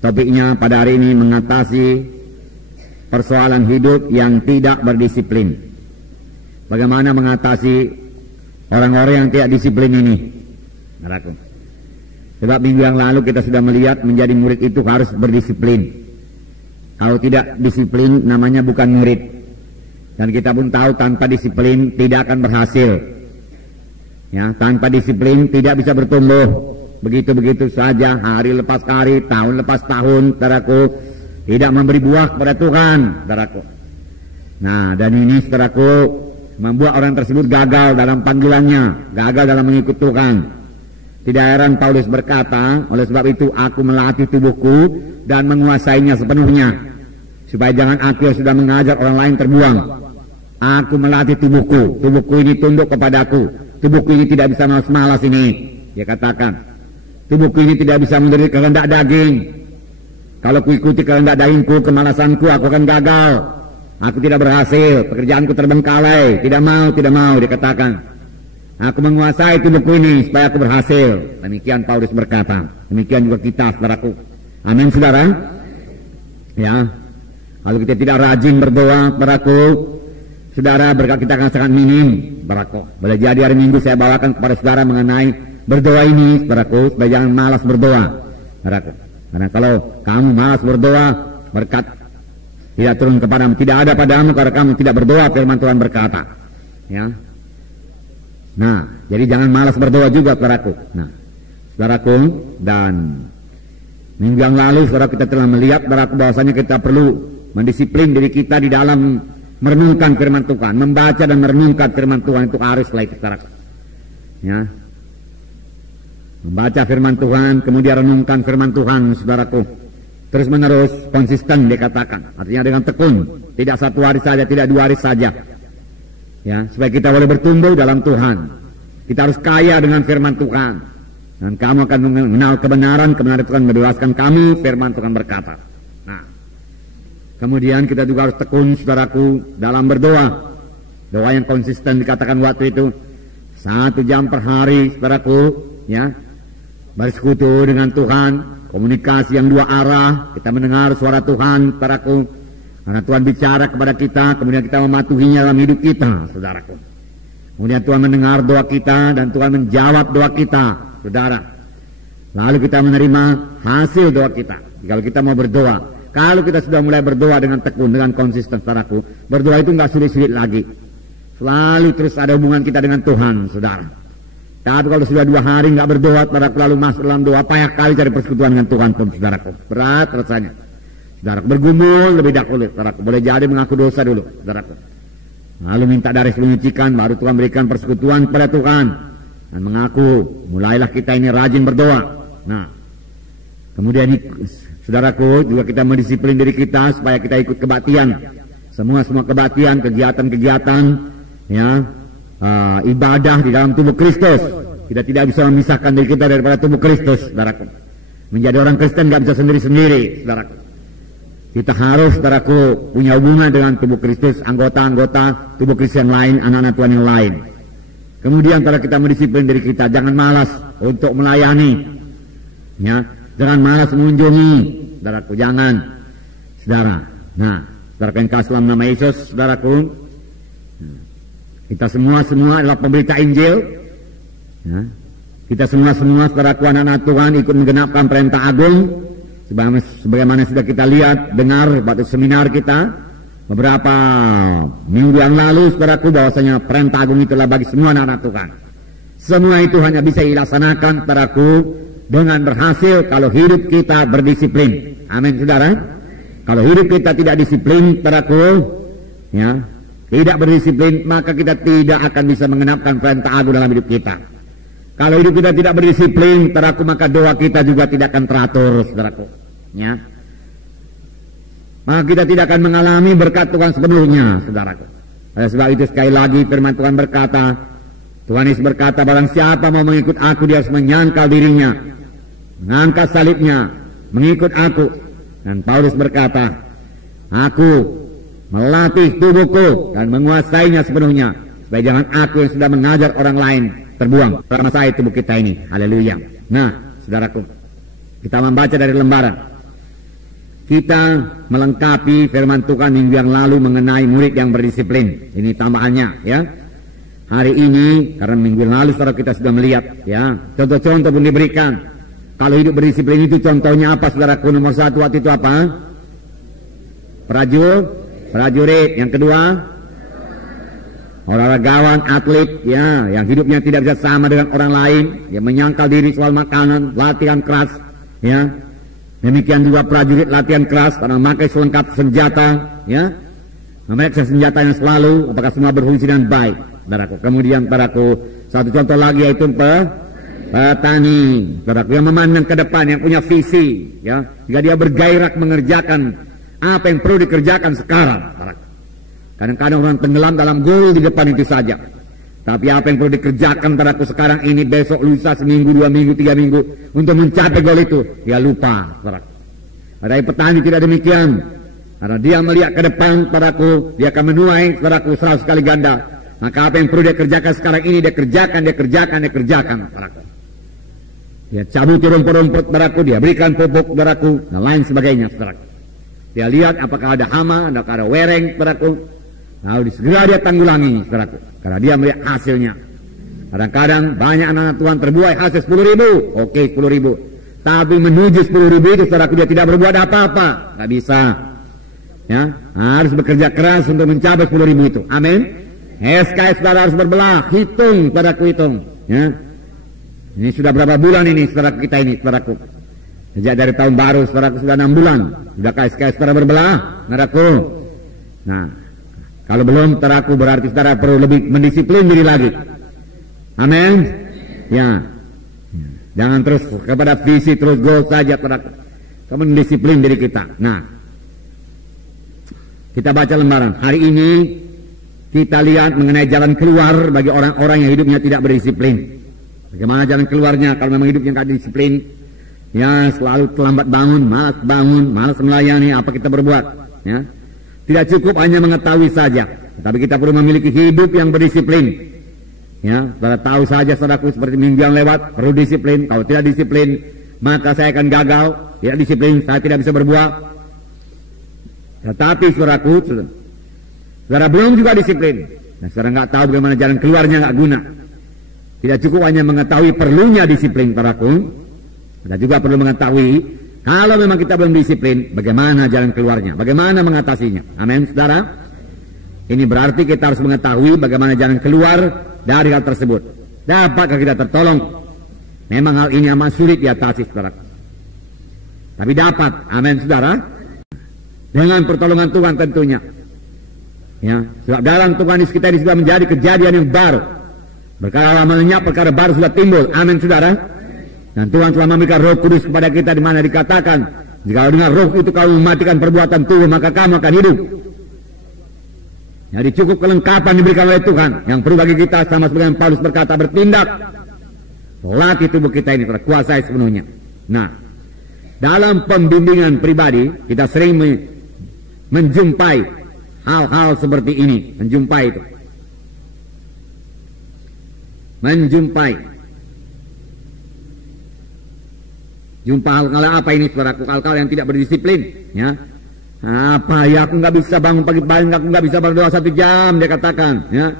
Topiknya pada hari ini mengatasi persoalan hidup yang tidak berdisiplin. Bagaimana mengatasi orang-orang yang tidak disiplin ini? Saudaraku. Sebab minggu yang lalu kita sudah melihat menjadi murid itu harus berdisiplin. Kalau tidak disiplin namanya bukan murid. Dan kita pun tahu tanpa disiplin tidak akan berhasil. Ya, tanpa disiplin tidak bisa bertumbuh. Begitu-begitu saja, hari lepas hari, tahun lepas tahun, saudaraku, tidak memberi buah kepada Tuhan, saudaraku. Nah, dan ini, saudaraku, membuat orang tersebut gagal dalam panggilannya, gagal dalam mengikut Tuhan. Tidak heran Paulus berkata, oleh sebab itu aku melatih tubuhku dan menguasainya sepenuhnya, supaya jangan aku yang sudah mengajar orang lain terbuang. Aku melatih tubuhku, tubuhku ini tunduk kepadaku, tubuhku ini tidak bisa malas-malas ini, dia katakan. Tubuhku ini tidak bisa menuruti kehendak daging. Kalau kuikuti kehendak dagingku, kemalasanku, aku akan gagal. Aku tidak berhasil, pekerjaanku terbengkalai. Tidak mau, dikatakan. Aku menguasai tubuhku ini supaya aku berhasil. Demikian Paulus berkata. Demikian juga kita, saudaraku. Amin, saudara. Ya. Kalau kita tidak rajin berdoa, saudaraku, saudara, berkat kita akan sangat minim, saudaraku. Boleh jadi hari Minggu saya bawakan kepada saudara mengenai berdoa ini, saudaraku, supaya jangan malas berdoa, saudaraku. Karena kalau kamu malas berdoa, berkat tidak turun kepadamu, tidak ada padamu karena kamu tidak berdoa, firman Tuhan berkata. Ya. Nah, jadi jangan malas berdoa juga, saudaraku. Nah, saudaraku, dan minggu yang lalu, saudara, kita telah melihat, saudaraku, bahwasanya kita perlu mendisiplin diri kita di dalam merenungkan firman Tuhan, membaca dan merenungkan firman Tuhan itu haruslah itu, saudaraku. Ya. Membaca firman Tuhan, kemudian renungkan firman Tuhan, saudaraku. Terus menerus, konsisten dikatakan. Artinya dengan tekun. Tidak satu hari saja, tidak 2 hari saja. Ya, supaya kita boleh bertumbuh dalam Tuhan. Kita harus kaya dengan firman Tuhan. Dan kamu akan mengenal kebenaran, kebenaran Tuhan membebaskan kamu, firman Tuhan berkata. Nah, kemudian kita juga harus tekun, saudaraku, dalam berdoa. Doa yang konsisten dikatakan waktu itu. 1 jam per hari, saudaraku, ya. Bersekutu dengan Tuhan, komunikasi yang 2 arah, kita mendengar suara Tuhan, saudaraku, karena Tuhan bicara kepada kita, kemudian kita mematuhinya dalam hidup kita, saudaraku. Kemudian Tuhan mendengar doa kita dan Tuhan menjawab doa kita, saudara. Lalu kita menerima hasil doa kita. Kalau kita mau berdoa, kalau kita sudah mulai berdoa dengan tekun, dengan konsisten, saudaraku, berdoa itu nggak sulit-sulit lagi. Selalu terus ada hubungan kita dengan Tuhan, saudara. Tapi kalau sudah 2 hari nggak berdoa, saudaraku, lalu masuk dalam doa, payah kali cari persekutuan dengan Tuhan, saudaraku. Berat rasanya. Saudaraku, bergumul lebih dahulu, saudaraku. Boleh jadi mengaku dosa dulu, saudaraku. Lalu minta darah menyucikan, baru Tuhan berikan persekutuan kepada Tuhan. Dan mengaku, mulailah kita ini rajin berdoa. Nah, kemudian saudaraku, juga kita mendisiplin diri kita supaya kita ikut kebaktian. Semua kebaktian, kegiatan-kegiatan, ya. Ibadah di dalam tubuh Kristus. Kita tidak bisa memisahkan diri kita daripada tubuh Kristus, saudaraku. Menjadi orang Kristen nggak bisa sendiri-sendiri, saudaraku. Kita harus, saudaraku, punya hubungan dengan tubuh Kristus, anggota-anggota tubuh Kristus yang lain, anak-anak Tuhan yang lain. Kemudian kalau kita mendisiplin diri kita, jangan malas untuk melayani, ya, jangan malas mengunjungi, saudaraku, jangan, saudara. Nah, saudara yang kasih dalam nama Yesus, saudaraku. Kita semua adalah pemberita Injil. Ya. Kita semua saudaraku, anak-anak Tuhan, ikut menggenapkan perintah agung. Sebagaimana sudah kita lihat, dengar waktu seminar kita beberapa minggu yang lalu, saudaraku, bahwasanya perintah agung itulah bagi semua anak-anak Tuhan. Semua itu hanya bisa dilaksanakan, saudaraku, dengan berhasil kalau hidup kita berdisiplin. Amin, saudara. Kalau hidup kita tidak disiplin, saudaraku, ya, tidak berdisiplin, maka kita tidak akan bisa mengenapkan perintah agung dalam hidup kita. Kalau hidup kita tidak berdisiplin, saudaraku, maka doa kita juga tidak akan teratur, saudaraku. Ya. Maka kita tidak akan mengalami berkat Tuhan sepenuhnya, saudaraku. Oleh sebab itu sekali lagi firman Tuhan berkata, Tuhan Yesus berkata, barang siapa mau mengikut aku, dia harus menyangkal dirinya, mengangkat salibnya, mengikut aku. Dan Paulus berkata, aku melatih tubuhku dan menguasainya sepenuhnya, supaya jangan aku yang sudah mengajar orang lain terbuang. Karena saya tubuh kita ini. Haleluya. Nah, saudaraku, kita membaca dari lembaran. kita melengkapi firman Tuhan minggu yang lalu mengenai murid yang berdisiplin. Ini tambahannya ya. Hari ini karena minggu yang lalu saudara kita sudah melihat ya, contoh-contoh pun diberikan. Kalau hidup berdisiplin itu contohnya apa saudaraku? Nomor satu waktu itu apa? Prajurit. Yang kedua, olahragawan, atlet ya, yang hidupnya tidak bisa sama dengan orang lain, ya menyangkal diri soal makanan, latihan keras ya. Demikian juga prajurit latihan keras karena memakai selengkap senjata ya. Mereka senjata yang selalu, apakah semua berfungsi dengan baik, saudaraku. Kemudian saudaraku, satu contoh lagi yaitu petani, saudaraku, yang memandang ke depan, yang punya visi ya. Jika dia bergairah mengerjakan apa yang perlu dikerjakan sekarang, saudaraku. Kadang-kadang orang tenggelam dalam gol di depan itu saja. Tapi apa yang perlu dikerjakan saudaraku sekarang ini, besok, lusa, seminggu, 2 minggu, 3 minggu untuk mencapai gol itu, dia lupa, saudaraku. Ada petani tidak demikian. Karena dia melihat ke depan, saudaraku, dia akan menuai, saudaraku, 100 kali ganda. Maka apa yang perlu dia kerjakan sekarang ini, dia kerjakan, saudaraku. Dia cabut rumput-rumput, saudaraku, dia berikan pupuk, saudaraku, dan lain sebagainya, saudaraku. Dia lihat apakah ada hama, apakah ada wereng, saudaraku. Lalu segera dia tanggulangi, saudaraku, karena dia melihat hasilnya. Kadang-kadang banyak anak-anak Tuhan terbuai hasil 10.000, oke 10.000. Tapi menuju 10.000 itu, saudaraku, dia tidak berbuat apa-apa, nggak bisa. Ya, harus bekerja keras untuk mencapai 10.000 itu. Amin. SKS saudara harus berbelah, hitung, saudaraku, hitung. Ya, ini sudah berapa bulan ini, saudaraku, kita ini, saudaraku. Sejak dari tahun baru, saudaraku, sudah 6 bulan. Sudahkah SKS saudara berbelah, saudaraku? Nah, kalau belum, saudaraku, berarti saudara perlu lebih mendisiplin diri lagi. Amin. Ya. Jangan terus kepada visi, terus goal saja, saudaraku. Kamu mendisiplin diri kita. Nah, kita baca lembaran. Hari ini kita lihat mengenai jalan keluar bagi orang-orang yang hidupnya tidak berdisiplin. Bagaimana jalan keluarnya kalau memang hidupnya tidak disiplin? Ya, selalu terlambat bangun, malas melayani, apa kita berbuat? Ya. Tidak cukup hanya mengetahui saja, tapi kita perlu memiliki hidup yang berdisiplin. Ya, saudara tahu saja, saudaraku, seperti minggu yang lewat, perlu disiplin. Kalau tidak disiplin, maka saya akan gagal. Tidak disiplin, saya tidak bisa berbuat. Tetapi saudaraku, saudara belum juga disiplin. Nah, saudara nggak tahu bagaimana jalan keluarnya, nggak guna. Tidak cukup hanya mengetahui perlunya disiplin, saudaraku. Kita juga perlu mengetahui kalau memang kita belum disiplin, bagaimana jalan keluarnya, bagaimana mengatasinya. Amin, saudara. Ini berarti kita harus mengetahui bagaimana jalan keluar dari hal tersebut. Dapatkah kita tertolong? Memang hal ini amat sulit diatasi, saudara. Tapi dapat, amin, saudara. Dengan pertolongan Tuhan tentunya. Ya, sebab dalam Tuhan kita ini sudah menjadi kejadian yang baru. Perkara lamanya, perkara baru sudah timbul. Amin, saudara. Dan Tuhan telah memberikan Roh Kudus kepada kita, di mana dikatakan, jika dengan Roh itu kamu mematikan perbuatan tubuh, maka kamu akan hidup. Jadi cukup kelengkapan diberikan oleh Tuhan. Yang perlu bagi kita, sama seperti yang Paulus berkata, bertindak. Latih tubuh kita ini terkuasai sepenuhnya. Nah, dalam pembimbingan pribadi, kita sering menjumpai hal-hal seperti ini. Menjumpai itu. Jumpa hal-hal apa ini, saudaraku? Hal-hal yang tidak berdisiplin. Ya. Apa ya, aku nggak bisa bangun pagi-pagi, aku nggak bisa berdoa 1 jam, dia katakan. Ya.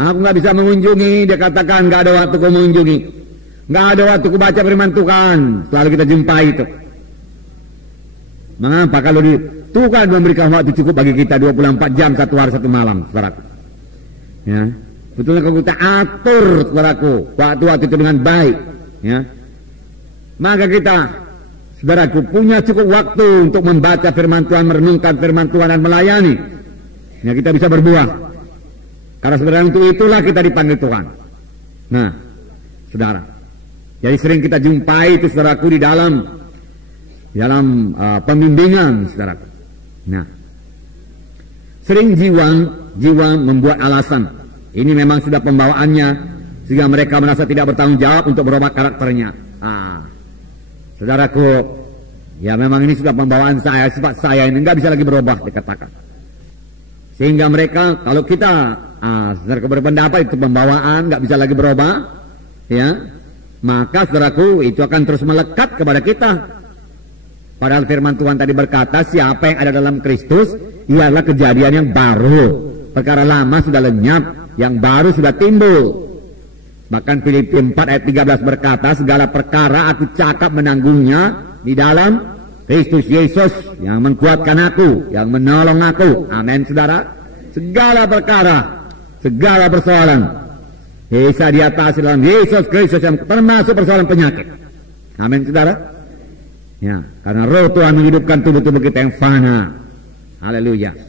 Aku nggak bisa mengunjungi, dia katakan, nggak ada waktu ku mengunjungi. Nggak ada waktu ku baca firman Tuhan. Selalu kita jumpai itu. Mengapa kalau Tuhan memberikan waktu cukup bagi kita 24 jam, 1 hari 1 malam, saudaraku. Ya. Betulnya kalau kita atur, saudaraku, waktu-waktu itu dengan baik, ya, maka kita, saudaraku, punya cukup waktu untuk membaca firman Tuhan, merenungkan firman Tuhan, dan melayani. Ya, kita bisa berbuah. Karena sebenarnya untuk itulah kita dipanggil Tuhan. Nah, saudara, jadi sering kita jumpai itu, saudaraku, di dalam pembimbingan, saudaraku. Nah, sering jiwa membuat alasan. Ini memang sudah pembawaannya, sehingga mereka merasa tidak bertanggung jawab untuk berubah karakternya. Saudaraku, ya memang ini sudah pembawaan saya, sifat saya ini nggak bisa lagi berubah, dikatakan. Sehingga mereka, kalau kita saudaraku berpendapat itu pembawaan nggak bisa lagi berubah, ya, maka saudaraku itu akan terus melekat kepada kita. Padahal firman Tuhan tadi berkata, siapa yang ada dalam Kristus, ialah kejadian yang baru. Perkara lama sudah lenyap, yang baru sudah timbul. Bahkan Filipi 4 ayat 13 berkata, segala perkara aku cakap menanggungnya di dalam Kristus Yesus yang menguatkan aku, yang menolong aku. Amin, saudara. Segala perkara, segala persoalan bisa diatasi dalam Yesus Kristus, yang termasuk persoalan penyakit. Amin, saudara. Ya, karena roh Tuhan menghidupkan tubuh-tubuh kita yang fana. Haleluya.